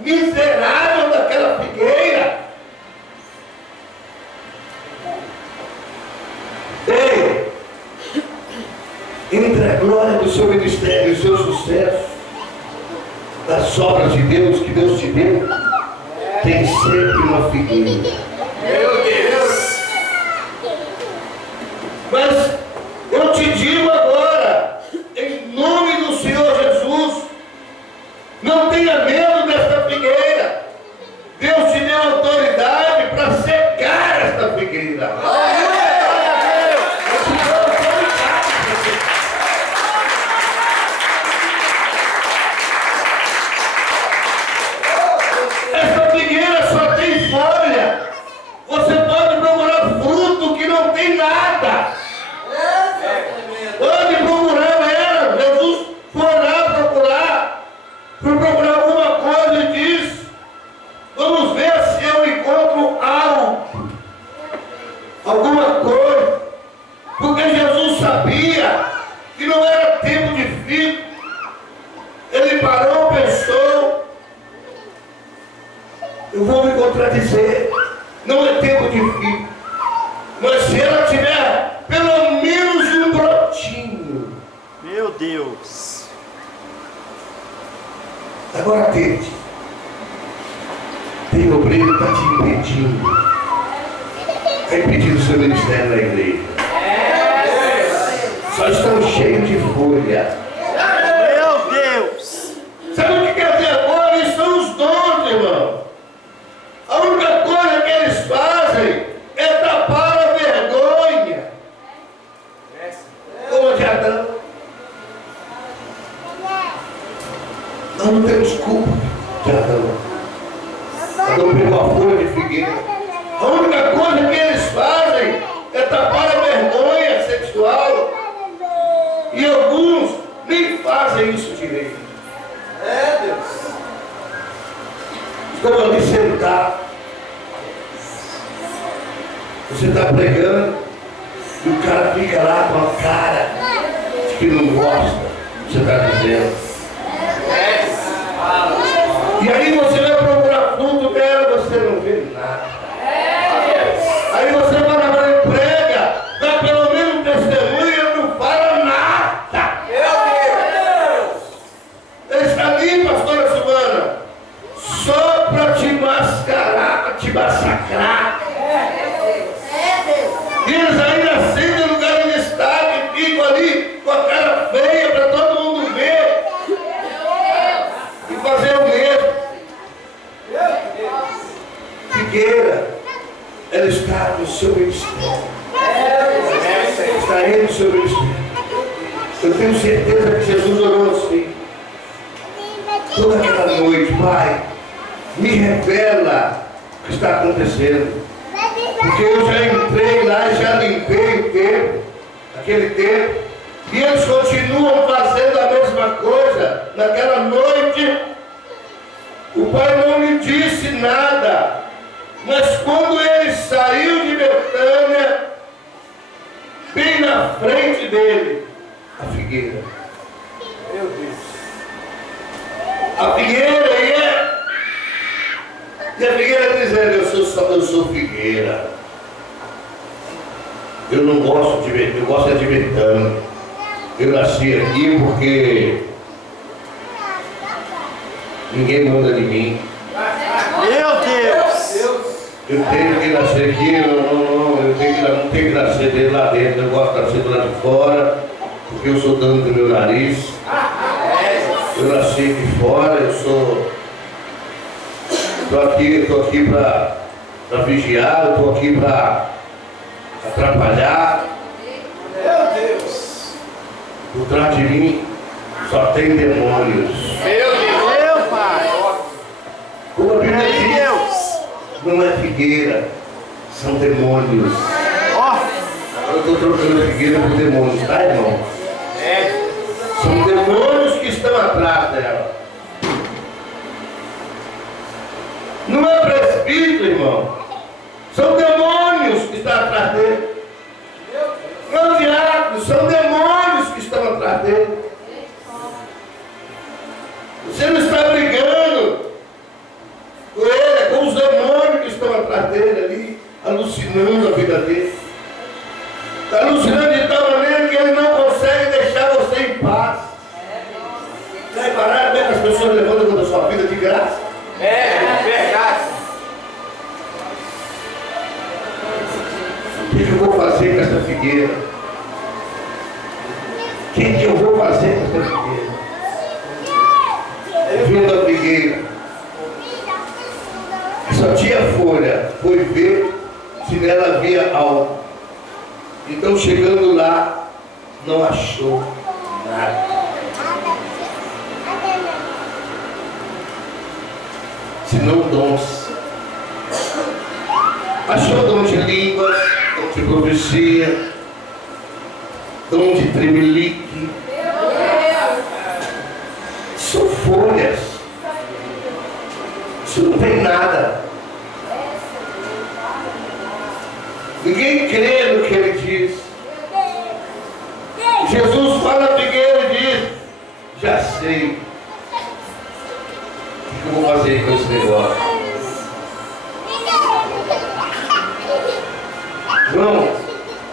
miserável daquela figueira. Ei, entre a glória do seu ministério e o seu sucesso, das obras de Deus que Deus te deu, tem sempre uma figueira. Meu Deus! Mas eu te digo agora, em nome do Senhor Jesus, não tenha medo desta figueira. Deus te deu autoridade para secar esta figueira. Esta figueira só tem folha. Você pode procurar fruto que não tem nada. Pode procurar ela. Jesus foi lá procurar alguma coisa e disse: vamos ver se eu encontro algo, alguma coisa. Porque Jesus sabia que não era tempo de figo. Ele parou, pensou: eu vou me contradizer, não é tempo de figo. Mas se ela tiver pelo menos um brotinho. Meu Deus. Agora atende. Tem obreiro que está te impedindo. Está impedindo o seu ministério na igreja. Só estão cheios de folha. Meu Deus. Sabe o que quer dizer agora? Eles são os dons, irmão. A única coisa que eles fazem é tapar a vergonha. Como a de Adão. Nós não temos culpa de Adão. Adão pegou a folha de figueira. A única coisa que eles fazem é tapar a vergonha sexual. E alguns nem fazem isso direito. Deus. Estão ali sentados. Você está pregando e o cara fica lá com a cara de que não gosta. Você está dizendo. E aí você vai procurar fruto dela, você não vê nada. Aí você vai lá e prega, dá pelo menos um testemunho e não fala nada. Meu Deus! Ele está ali, pastora Silvana, só para te mascarar, para te massacrar. E eles ainda acendem no lugar onde está e ficam ali com a cara feia para todo mundo ver e fazer o mesmo. Figueira, ela está no seu ministério. Está aí no seu ministério. Eu tenho certeza que Jesus orou assim. Toda aquela noite: Pai, me revela o que está acontecendo. Porque eu já entrei lá e já limpei o tempo, aquele tempo. E eles continuam fazendo a mesma coisa. Naquela noite, o pai não lhe disse nada. Mas quando ele saiu de Betânia, bem na frente dele, a figueira. Meu Deus. A figueira e a figueira dizendo: eu sou figueira. Eu não gosto de Betânia, eu gosto de Betânia. Eu nasci aqui porque ninguém manda de mim. Meu Deus. Eu tenho que nascer aqui, eu não tenho que nascer dele lá dentro, eu gosto de nascer do lado de fora, porque eu sou dono do meu nariz. Eu nasci aqui fora, estou aqui para vigiar, estou aqui para atrapalhar. Meu Deus! Por trás de mim só tem demônios. Meu Pai. Como a Bíblia diz, não é figueira, são demônios. Eu estou trocando figueira por demônios, tá, irmão? São demônios que estão atrás dela. Não é presbítero, irmão. São demônios que estão atrás dele. Não, diabos, são demônios que estão atrás dele. Você não está brigando alucinando a vida dele. Está alucinando de tal maneira que ele não consegue deixar você em paz. Está reparado, né, que as pessoas levantam da sua vida de graça? É verdade. O que eu vou fazer com essa figueira? O que eu vou fazer com essa figueira? Vindo a figueira, só tinha folha, foi ver se nela havia algo. Então, chegando lá, não achou nada. Senão dons. Achou dom de línguas, dom de profecia, dom de tremelique. São folhas. Isso não tem nada. Ninguém crê no que ele diz. Jesus fala a figueira e diz: já sei o que eu vou fazer com esse negócio.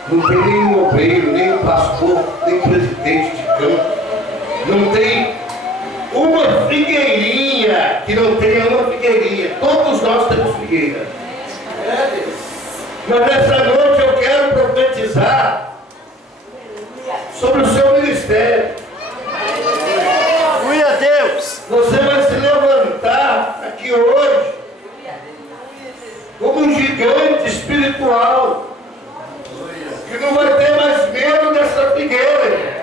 Não tem nenhum obreiro, nem um pastor, nem presidente de campo. Não tem uma figueirinha que não tenha uma figueirinha. Todos nós temos figueira. Mas nessa noite eu quero profetizar sobre o seu ministério. Glória a Deus. Você vai se levantar aqui hoje como um gigante espiritual que não vai ter mais medo dessa figueira.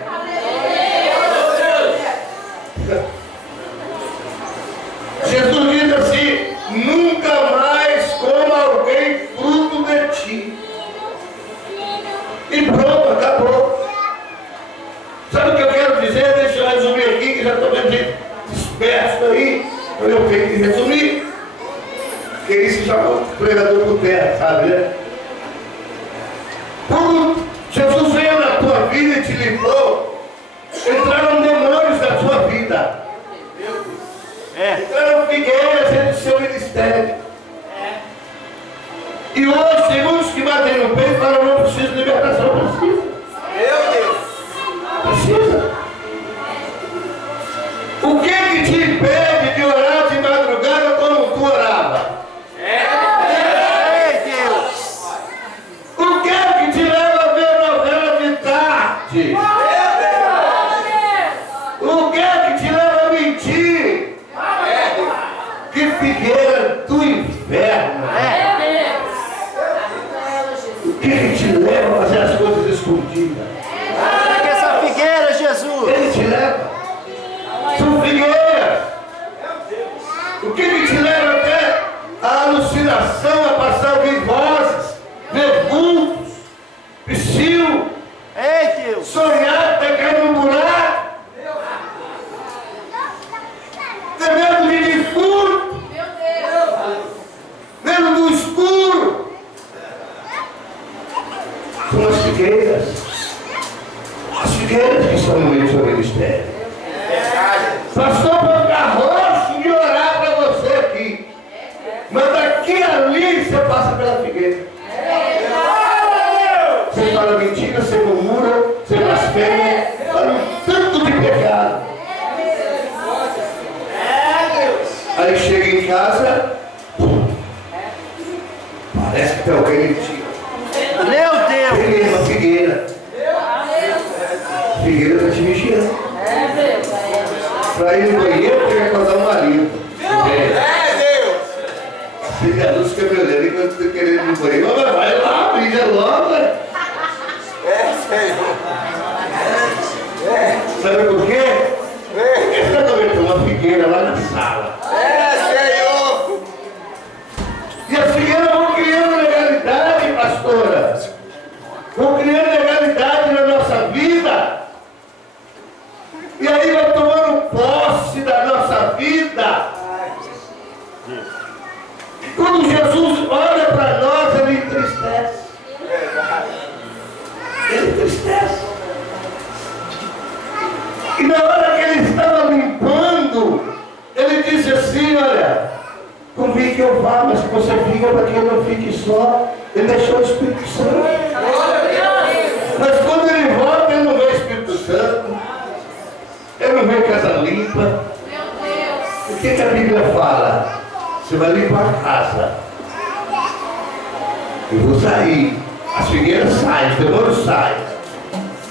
Jesus diz assim: nunca mais coma alguém fruto de ti. E pronto, acabou. Sabe o que eu quero dizer? Deixa eu resumir aqui, que já estou vendo gente disperso aí. Eu tenho que resumir. Porque isso já é um pregador por terra, sabe, né? Quando Jesus veio na tua vida e te livrou, entraram demônios na tua vida. Entraram figueiras dentro do seu ministério. E hoje tem muitos que batem no peito e falam: não preciso de libertação. Precisa. Meu Deus. Precisa. O que te impede de orar de madrugada como tu orava? Ei, Deus. O que te leva a ver novela de tarde? O que te leva a mentir? Que figueira do inferno. O que te leva a fazer as coisas escondidas? Pega essa figueira, Jesus. Ele te leva. São figueiras. O que te leva até a alucinação, a passar a ouvir vozes, ver vultos, psiu, Ei, Deus. sonhar até cair no buraco, ter medo de defunto, medo do escuro. São as figueiras. As figueiras que estão no meio do seu ministério. Pastor, para ficar roxo de orar para você aqui. Mas daqui ali você passa pela figueira. Você fala mentira, você murmura, você blasfema, fala um tanto de pecado. Aí chega em casa, parece que tem alguém mentindo. Meu Deus. Ele é uma figueira. Figueira está te vigiando. Para ir no banheiro, tem que acordar o marido. Deus. Fica a luz que eu me olhando enquanto estou querendo ir no banheiro. Mas vai lá, briga logo, né? Senhor. Sabe por quê? Porque você está comendo uma figueira lá na sala. Senhor. E as figueiras vão criando legalidade, pastora. Vão criando legalidade na nossa vida. E aí vai tomando posse da nossa vida. E quando Jesus olha para nós, ele entristece. Ele entristece. E na hora que ele estava limpando, ele disse assim: olha, convide que eu vá, mas que você fica para que eu não fique só. Ele deixou o Espírito Santo. Mas quando ele volta, ele não vê o Espírito Santo. Ele não vê casa limpa. O que a Bíblia fala? Você vai limpar a casa. Eu vou sair. As figueiras saem, os demônios saem.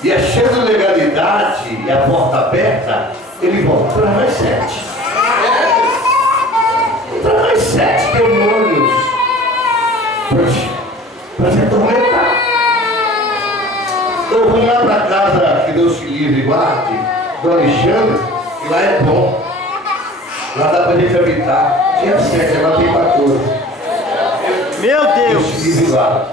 E achando legalidade e a porta aberta, ele volta para mais 7. Para mais 7 demônios para se atormentar. Então vamos lá para a casa que Deus te livre e guarde, do Alexandre, e lá é bom. Lá dá para a gente habitar. Tinha 7, agora tem 14. Meu Deus! Deus te livre lá.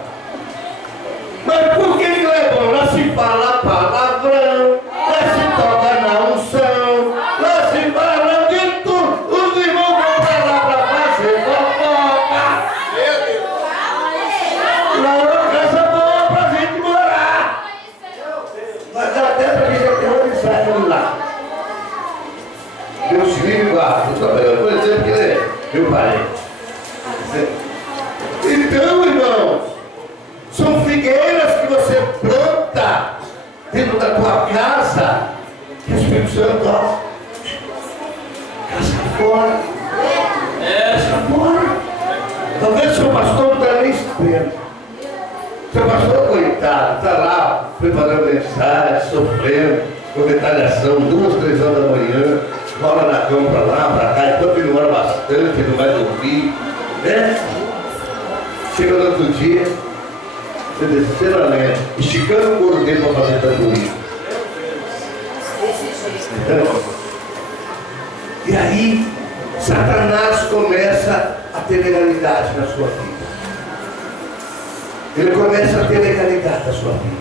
Mas por que lá é bom? Lá se fala palavrão, lá se toca na unção, lá se fala de tudo. Os irmãos vão para lá para fazer fofoca. Lá é uma casa boa para a gente morar. Mas dá até para a gente aterrorizar aquilo lá. Deus te livre e guarda. Estou trabalhando, por exemplo, que ele é meu pai. Então, irmãos, são figueiras que você planta dentro da tua casa, que o Espírito Santo casca fora. Casca fora. Talvez o seu pastor não está nem esperando. Seu pastor, coitado, está lá preparando mensagem, sofrendo, com detalhação, 2, 3 horas da manhã, rola na cama para lá, para cá, enquanto ele não ora bastante, ele não vai dormir, né? Chega no outro dia, você descendo a lenha, esticando o couro dele para fazer tamborim. E aí, Satanás começa a ter legalidade na sua vida. Ele começa a ter legalidade na sua vida.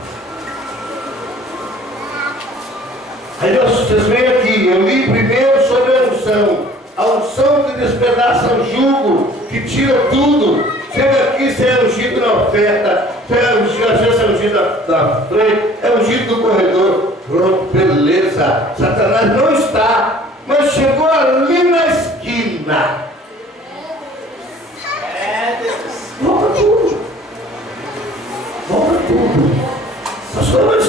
Aí vocês veem aqui, eu li primeiro sobre a unção que despedaça o jugo, que tira tudo. Chega aqui, você é ungido na oferta, você é ungido, às vezes é ungido na frente, é ungido no corredor. Pronto, beleza. Satanás não está, mas chegou ali na esquina. Volta tudo. Volta tudo. Pastor, mas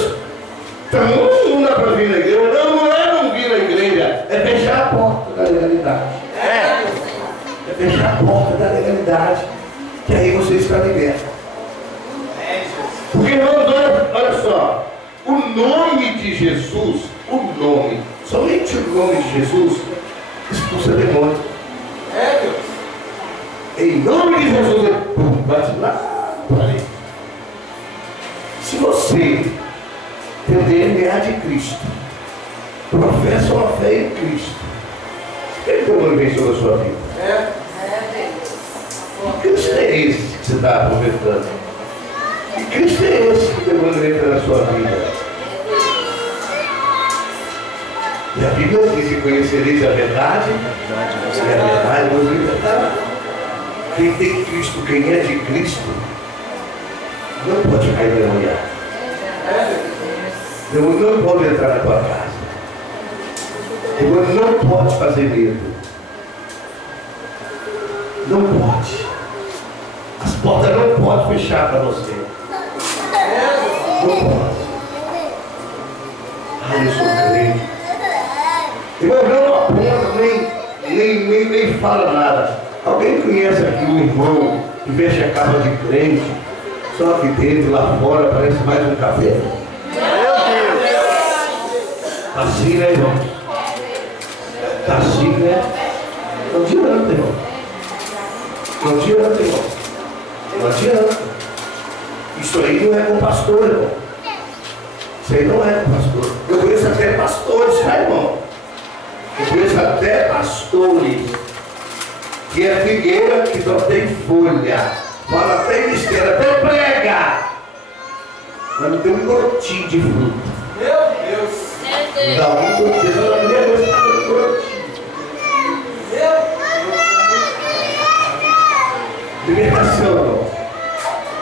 então não dá para vir na igreja. Não é não vir na igreja, é fechar a porta da legalidade. É fechar a porta da legalidade. Que aí você está liberto. Porque, irmãos, olha só, o nome de Jesus, somente o nome de Jesus expulsa demônio. Em nome de Jesus, ele bate lá, ali. Se você tem o DNA de Cristo, professa uma fé em Cristo, que demônio vem sobre a sua vida? Que Cristo é esse que você está aproveitando? Que Cristo é esse que o demônio entra na sua vida? E a Bíblia diz que conhecereis a verdade, e a verdade vos libertará. Quem tem Cristo, quem é de Cristo, não pode cair demoniado. Demônio não pode entrar na tua casa. Demônio não pode fazer medo. Não pode. As portas não podem fechar para você. Não pode. Ai, eu sou crente. Irmão, não aponta, nem fala nada. Alguém conhece aqui um irmão que veste a capa de crente, só que dentro, lá fora, parece mais um cabelo? Meu Deus! Tá assim, né, irmão? Tá assim, né? Não adianta, irmão. Não adianta, irmão. Não adianta. Isso aí não é com pastor, irmão. Isso aí não é com pastor. Eu conheço até pastores, tá, irmão? Eu conheço até pastores que é figueira que só tem folha. Fala até mistério, até prega. Mas não tem um gotinho de fruto. Meu Deus! Dá um gotinho, só na minha vez tá dando gotinho. Libertação, irmão.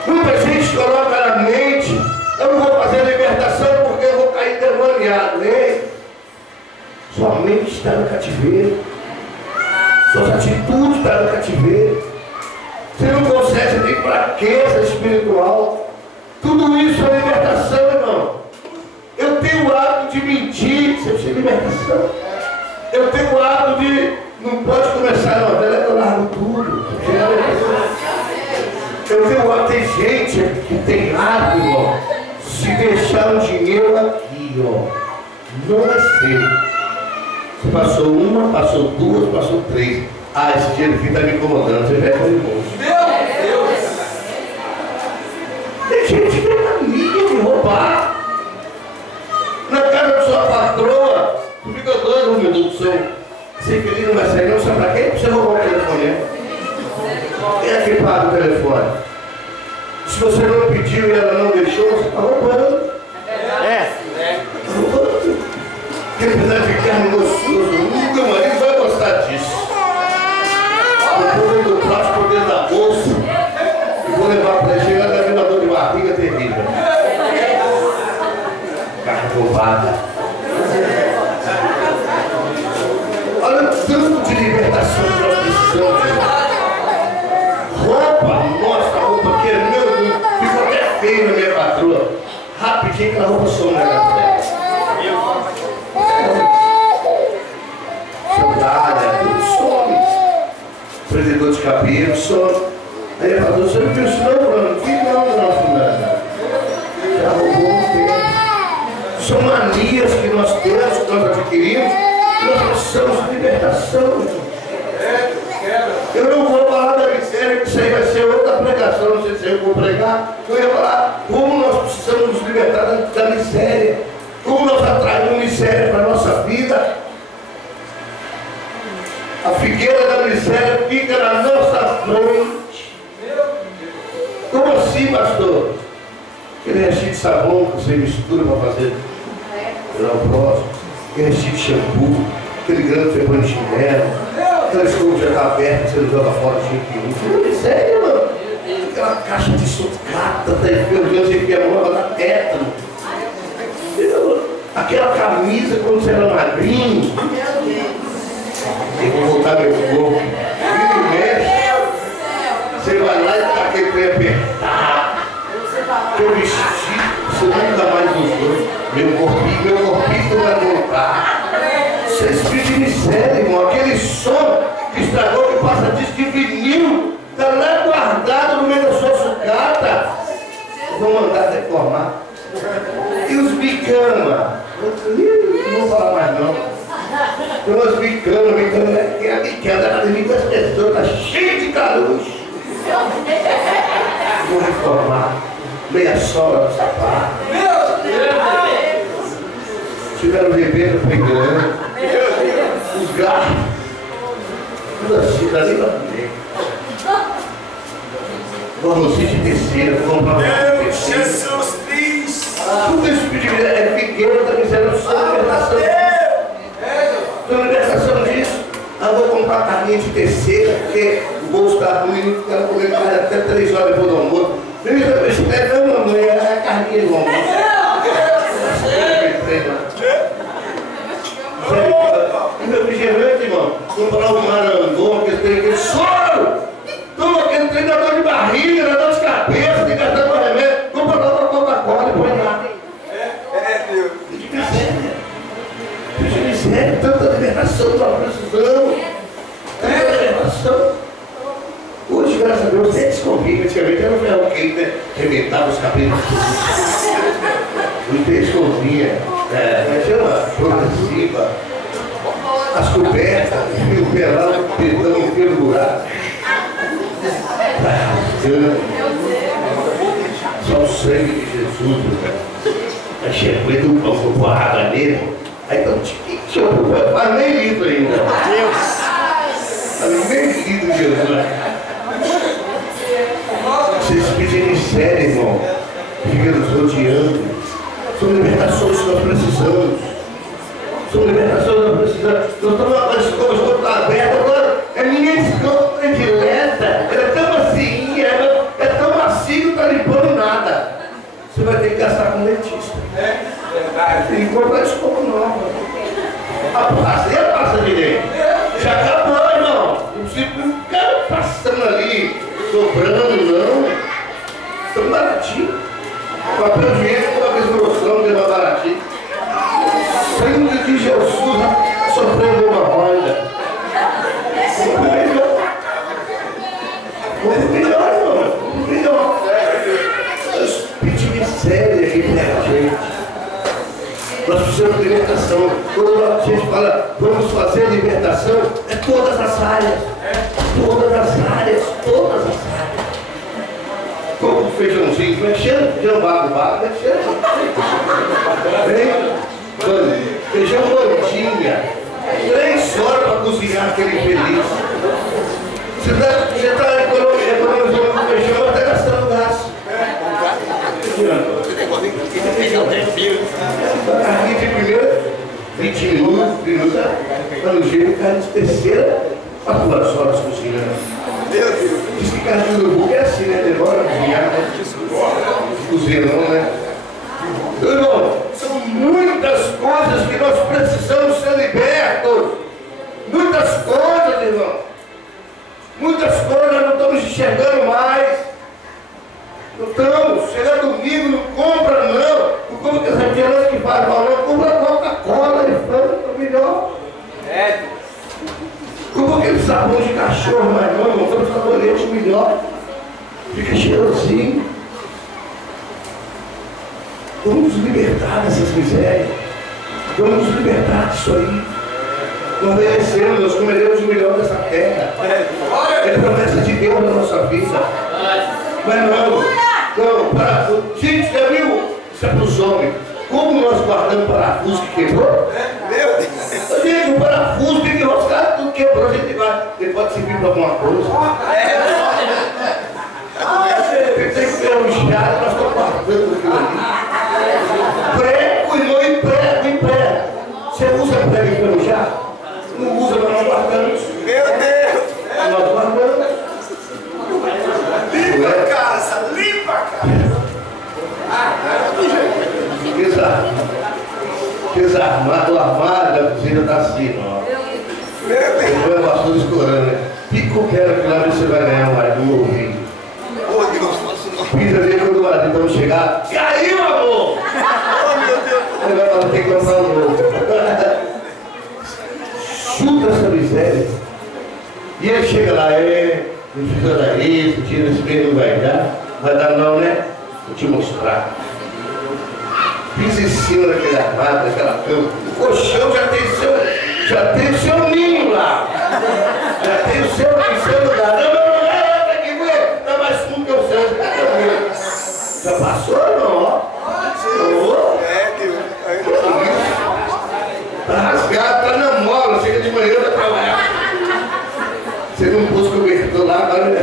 Muita gente coloca na mente: eu não vou fazer libertação porque eu vou cair demoniado, hein? Sua mente está no cativeiro, suas atitudes estão no cativeiro. fraqueza espiritual. Tudo isso é libertação, irmão. Eu tenho o hábito de mentir, você precisa de libertação. Eu tenho o hábito de, não pode começar a novela, eu largo tudo. Eu tenho o hábito, tem gente que tem hábito, irmão, se deixar o dinheiro aqui, ó, não é seu. Você passou uma, passou duas, passou três. Ah, esse dinheiro aqui está me incomodando, você vai com o bolso. Meu Deus! Tem gente que tem mania de roubar. Na casa da sua patroa, tu fica doido, meu Deus do céu. Esse feliz não vai sair, não sabe pra quê? Você roubou o telefone. Quem é que paga o telefone? Se você não pediu e ela não deixou, você está roubando. Está roubando. Aquele pedaço de carne gostoso, nunca o marido vai gostar disso. Depois eu trago por dentro da bolsa e vou levar para ele. Chegar da uma dor de barriga terrível. Carne roubada. Olha o tanto de libertação que nós precisamos. Roupa, nossa roupa que é meu, ficou até feio na minha patroa. Rapidinho aquela roupa some na minha frente. Sandália, tudo some. Prendedor de cabelo, some. Aí ela falou, você não viu isso não, mano? Que não, fulana. Já roubou um tempo. São manias que nós temos, que nós adquirimos, e nós precisamos de libertação. Eu não vou falar da miséria, que isso aí vai ser outra pregação, não sei se eu vou pregar. Eu ia falar como nós precisamos nos libertar da miséria, como nós atraímos miséria para a nossa vida. A figueira da miséria fica na nossa frente. Como assim, pastor? Aquele restinho de sabão que você mistura para fazer tirar o próximo, aquele restinho de shampoo, aquele grande que você põe no chinelo, aquela escova que já está aberta que você não joga fora de jeito nenhum. Sério, mano? Aquela caixa de sucata, tá enfiando, você enfia a mão, ela dá tétano. Aquela camisa quando você era magrinho. Eu vou voltar meu corpo. E no mexe, você vai lá e tá aquele trem apertado. Teu vestido, você nunca mais usou. Meu corpinho vai voltar. Isso é espírito de miséria, irmão. Aquele som que estragou, que passa disso, que vinil, está lá guardado no meio da sua sucata. Vou mandar reformar. E os bicama? Não vou falar mais não. Tem umas bicama é a bicama da academia das pessoas, está cheia de carujo. Vou reformar. Meia sola no sapato. Tiveram bebê no pegando. Os gatos. Tudo assim, dali pra frente. Vamos de terceira, vou comprar uma Meu Jesus Cristo! tudo isso que é figueira da miséria, sua libertação. Sua libertação disso. Eu vou comprar carninha de terceira, porque o bolso está ruim, ela comer carne até 3 horas depois do almoço. Não, mamãe, é a carninha do almoço. Meu refrigerante, irmão, comprar um marangom, que tem aquele soro. Toma aquele treinador de barriga, treinador de cabeça, tem que gastar com remédio. Compra lá uma Coca-Cola e põe lá. Deus. De miséria, tanta libertação que nós precisamos. Tanta libertação. Hoje, graças a Deus, tem esse convite. Antigamente era o ferro quente, né? Rebentava os cabelos. Não tem escovinha. Mas chama progressiva. As cobertas, fio pelado, pedão, fio buraco. Só o sangue de Jesus, aí chegou do pão, foi pôr água nele. Aí então, faz nem litro ainda. Faz nem litro, Jesus. Vocês pedem sério, irmão. Fica nos rodeando. São libertações que nós precisamos. São libertações que nós precisamos. Nós estamos com as escovas todas abertas. Agora, é minha escova predileta. Ela é tão macia, é tão macia que não está limpando nada. Você vai ter que gastar com dentista. Tem que comprar escova nova. A pasta de dente. Já acabou, irmão. Não precisa ficar passando ali, sobrando, não. Tão baratinho. Papel higiênico, uma vez grossão, deu uma baratinho. Sangue de Jesus sofrendo uma roda. Muito melhor, irmão. Muito melhor. Nós pedimos sério aqui pra gente. Nós precisamos de libertação. Quando a gente fala, vamos fazer libertação, é todas as áreas. Todas as áreas. Todas as áreas. Como o feijãozinho, como é que cheira? Feijão bago, como é que cheira? Feijão bandinha. 3 horas para cozinhar aquele feliz. Você está economizando o feijão, até gastando gás. Aqui de primeiro, 20 minutos, para no jeito, carne de terceira, 4 horas cozinhando. Diz que carne de urubu é assim, né? Demora a cozinhar, né? Cozinha não, né? Irmão, são muitas coisas que nós precisamos ser libertos. Muitas coisas, irmão. Muitas coisas nós não estamos enxergando mais. Não estamos. Chega domingo, não compra não. Não compra que essa refrigerante que faz mal, não. Compra Coca-Cola de frango, melhor. Compra aquele sabão de cachorro, mas não. Compra um sabonete melhor. Fica cheirosinho. Vamos nos libertar dessas misérias. Vamos nos libertar disso aí. Nós merecemos, nós comeremos o melhor dessa terra. É promessa de Deus na nossa vida. Mas não, parafuso. Gente, já viu? Isso é para os homens. Como nós guardamos parafuso que quebrou? Meu Deus! Gente, o parafuso tem que roscar, tudo quebrou, a gente vai. Ele pode servir para alguma coisa. Tem que ter um chá, nós estamos guardando aquilo ali. Prego, irmão, e prego. Você usa prego para mijar? Não usa, mas nós guardamos. Meu Deus! Nós guardamos. Limpa a casa, limpa a casa. O armário da cozinha está assim, ó. Depois o pastor escorando, né? Pico quero que lá você vai ganhar um marido no ouvido. Ô Deus, pisa dele quando o marido então chegar. E aí, meu amor? Oh, meu Deus! Ele vai falar, tem que comprar um novo. Chuta essa miséria. E ele chega lá, não precisa dar isso, tira esse meio, não vai dar não, né? Vou te mostrar. Pisa em cima daquele armário, daquela cama. O colchão já tem o seu ninho lá. Já tem o seu lugar. Não, tem que ver. Tá mais fundo que o seu. Já passou, não, ó? Tá rasgado, tá na mola, chega de manhã pra trabalhar. Você não pôs cobertor lá, agora não é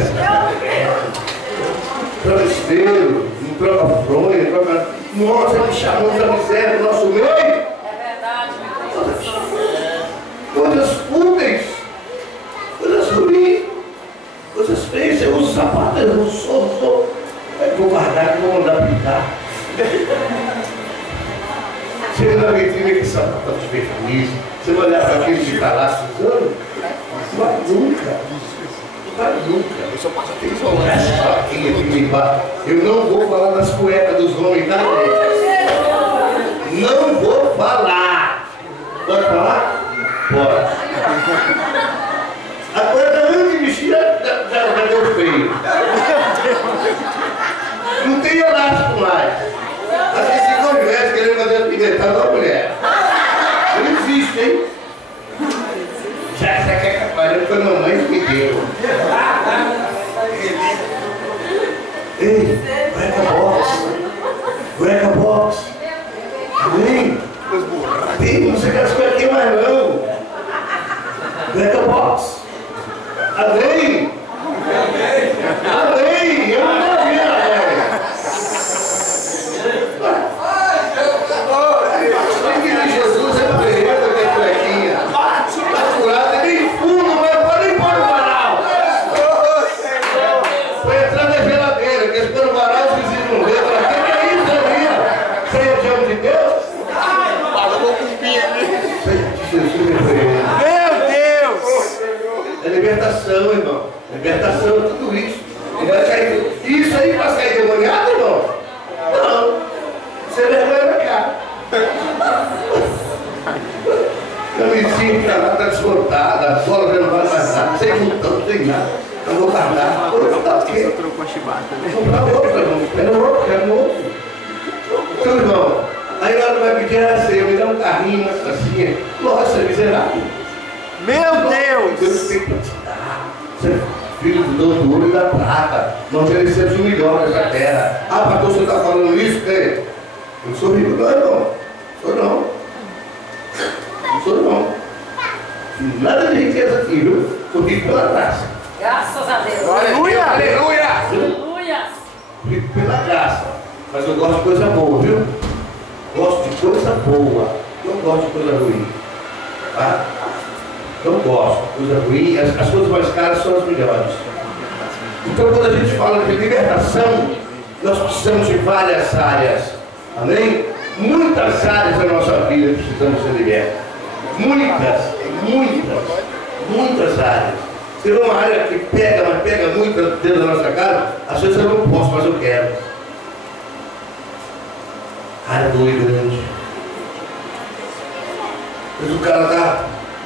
travesseiro, não troca fronha, não troca. Nossa, que chamou da miséria do nosso meio. É verdade. Coisas fúteis, coisas ruins, coisas feias. Eu uso sapato, eu não sou. Vou guardar que vou mandar pintar. Chega na vitrine que sapato de verniz. Você vai olhar para aquele que está lá sujando. Vai nunca. Eu só passo aquele isolante. Eu não vou falar das cuecas dos homens, tá? Não vou falar. Pode falar? Pode. A cueca antes de vestir já deu feio. Não tem elástico mais. Assim se conversa querendo fazer a pimentada da mulher. Não existe, hein? Já quer capaz, foi a mamãe que me deu. Ei, breca box. Vem. Tem, não sei que as coisas aqui mais não. Breca box. Amém. Amém. Eu não estou vendo, velho. Jesus é preto, que é cuequinha. Está curado, nem fundo, mas nem pôr no varal. Foi entrar na geladeira, porque se pôr no varal, os vizinhos não vêem. O que é isso, Maria? Você é de homem de Deus? Fala, vou cumprir ali. Jesus é preto. Meu Deus! É libertação, irmão. Libertação é tudo isso. Ele vai cair. Isso aí faz cair demoniado, irmão? Não. Você vergonha na cara. Eu me sinto lá, está descontada, a bola já não vai mais nada, sem montão, sem nada. Eu vou guardar. Vou dar o quê? Trocou a chibata, né? Vou comprar outra, irmão. Quero outro. Então, irmão, aí na hora vai pedir a ceia, me dá um carrinho, uma tracinha. Nossa, miserável. Meu Deus! Deus tem para te dar. Você é filho do doutor e da prata. Nós merecemos o melhor dessa terra. Ah, pastor, você está falando isso? É. Eu sou rico, não, irmão. Sou não. Não sou não. Nada de riqueza aqui, viu? Sou rico pela graça. Graças a Deus. Aleluia! Aleluia! Aleluia. Rico pela graça. Mas eu gosto de coisa boa, viu? Gosto de coisa boa. Não gosto de coisa ruim. Tá? Não gosto de coisa ruim. As coisas mais caras são as melhores. Então, quando a gente fala de libertação, nós precisamos de várias áreas. Amém? Muitas áreas da nossa vida precisamos ser libertos. Muitas áreas. Se tem uma área que pega, mas pega muito dentro da nossa casa, às vezes eu não posso, mas eu quero. Área do olho grande. Mas o cara está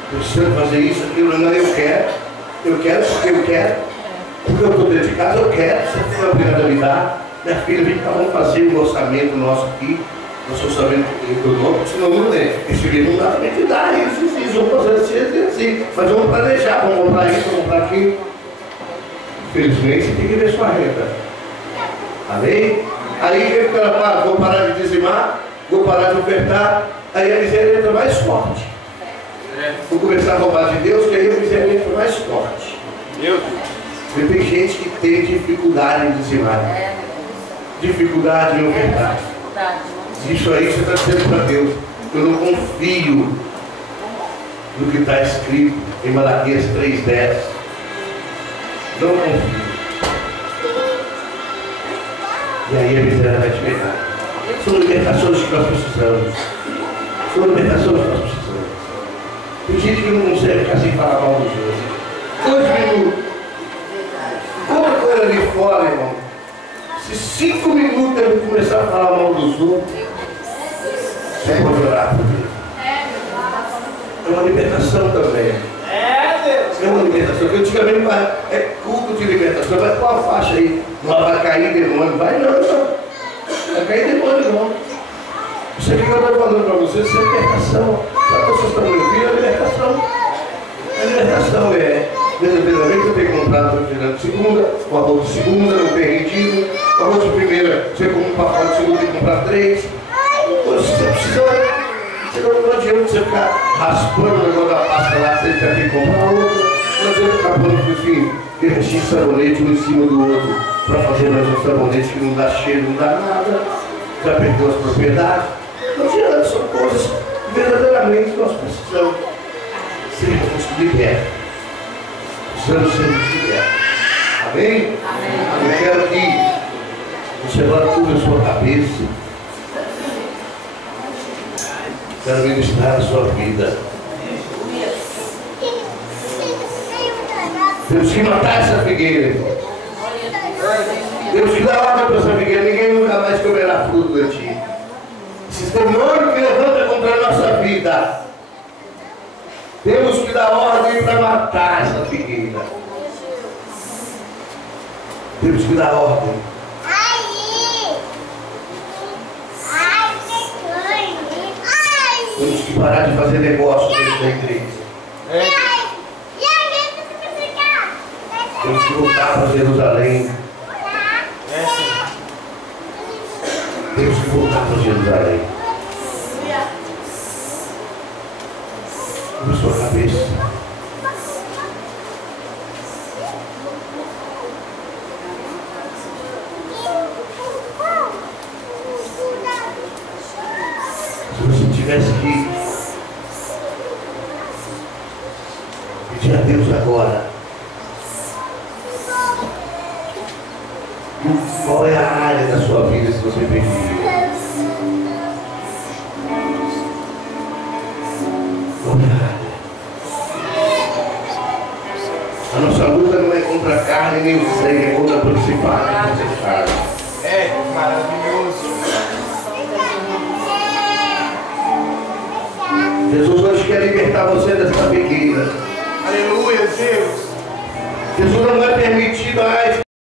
precisando fazer isso, aquilo, não, eu quero porque eu estou dentro de casa, eu quero, você tem a obrigação de me dar. Minha filha, vem cá, vamos fazer um orçamento nosso aqui, nosso orçamento econômico, senão não tem. Esse livro não dá para te dar isso, vamos fazer assim, mas vamos planejar, vamos comprar isso, vamos comprar aquilo. Infelizmente, você tem que ver sua renda. Amém? Aí o cara fala, vou parar de dizimar, vou parar de ofertar, aí a miséria entra mais forte. Vou começar a roubar de Deus, que aí a miséria entra mais forte. Meu Deus. E tem gente que tem dificuldade em dizimar, dificuldade em ofertar. Isso aí você está dizendo para Deus, eu não confio no que está escrito em Malaquias 3:10. Não confio. E aí a miséria vai te pegar. São libertações que nós precisamos. São libertações que nós precisamos. Tem gente que não consegue ficar sem falar mal dos outros. 2 minutos. Outra coisa ali fora, irmão. Se 5 minutos ele começar a falar mal dos outros, você pode orar por ele. É uma libertação também. É uma libertação. Porque antigamente é culto de libertação. Vai com a faixa aí. Não vai cair demônio. Vai não. Vai cair demônio não. Isso aqui que eu estou falando para vocês, isso é libertação. Sabe o que vocês estão me ouvindo? É libertação. A libertação verdadeiramente eu tenho comprado refrigerante de segunda, o arroz de segunda, não tem rendido, o arroz de primeira, você compra um pacote de segunda, tem que comprar 3. Você precisa, não adianta você ficar raspando o negócio da pasta lá, você já tem que comprar outra, não adianta ficar pondo assim, derretir sabonete um em cima do outro, para fazer mais um sabonete que não dá cheiro, não dá nada, já perdeu as propriedades. Não adianta, são coisas verdadeiramente nós precisamos sermos libertos. Precisamos ser libertos. Amém? Amém? Eu quero que você agora cubra a sua cabeça. Quero ministrar a sua vida. Temos que matar essa figueira, irmão. Temos que dar ordem para essa figueira. Ninguém nunca mais comerá fruto de ti. Esse demônio que levanta contra a nossa vida. Temos que dar ordem para matar essa figueira. Temos que dar ordem. Temos que parar de fazer negócio dentro da igreja. Temos que voltar para Jerusalém. Temos que voltar para Jerusalém. Na sua cabeça. Se você tivesse que pedir a Deus agora, qual é a área da sua vida que você prefere? nossa luta não é contra a carne nem o sangue, é contra principais. É, maravilhoso. Jesus hoje quer libertar você dessa figueira. Aleluia, Deus. Jesus não vai permitir mais